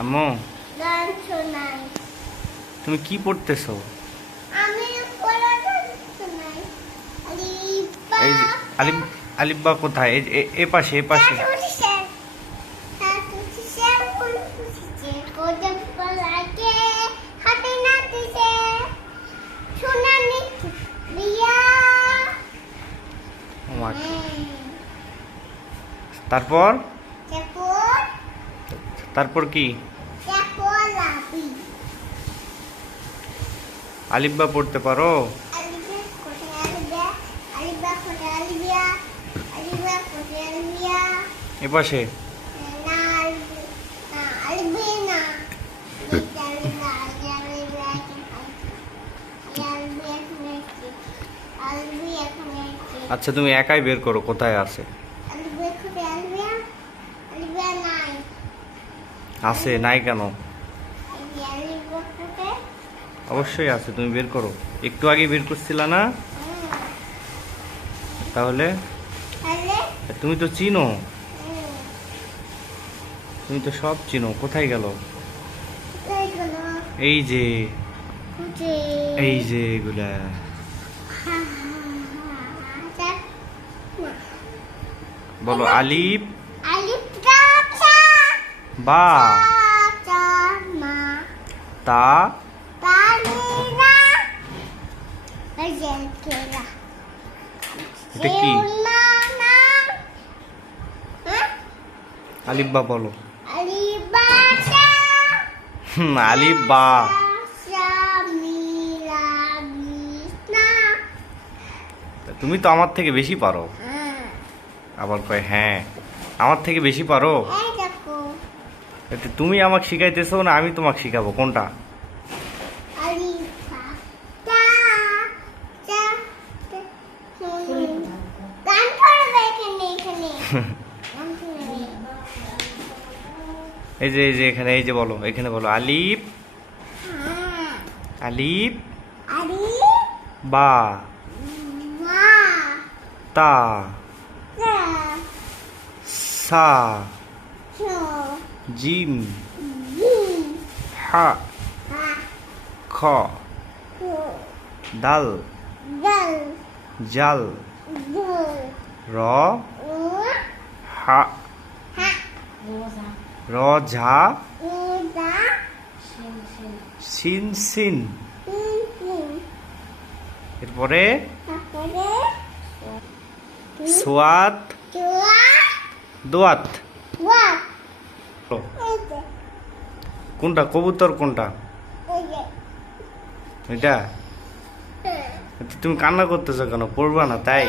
আম্মু, গান শোনাই। তুমি কি পড়তেছো? আমি পড়াটা শোনাই। আলিফ এই যে আলিফ, আলিফ বা কোথায়? এই যে এ পাশে, এ পাশে। ও মা। তারপর তারপর কি? আলিফ বা পড়তে পারো? এ পাশে। আচ্ছা, তুমি একাই বের করো কোথায় আছে। আছে নাই কেন? অবশ্যই আছে, তুমি বের করো। একটু আগে বের করছিলা না? তাহলে তুমি তো চিনো, তুমি তো সব চিনো। কোথায় গেল? এই যে, এই যে এগুলা। বলো আলিফ বা তা এটা কি? আলিফ বা বলো। আলিফ বা। তুমি তো আমার থেকে বেশি পারো। আবার কয় হ্যাঁ, আমার থেকে বেশি পারো। এতে তুমি আমাকে শিখাইতেছো না আমি তোমাকে শিখাবো, কোনটা? এই যে, এই যে এখানে, এই যে বলো, এখানে বলো আলিফ, আলিফ বা তা সা জিম হা খ দাল জাল র হা র ঝা সিন সিন। এরপরে সোয়াত দোয়াত। কোনটা কবুতর? কোনটা এটা? তুমি কান্না করতেছো কেন? পড়বা না তাই?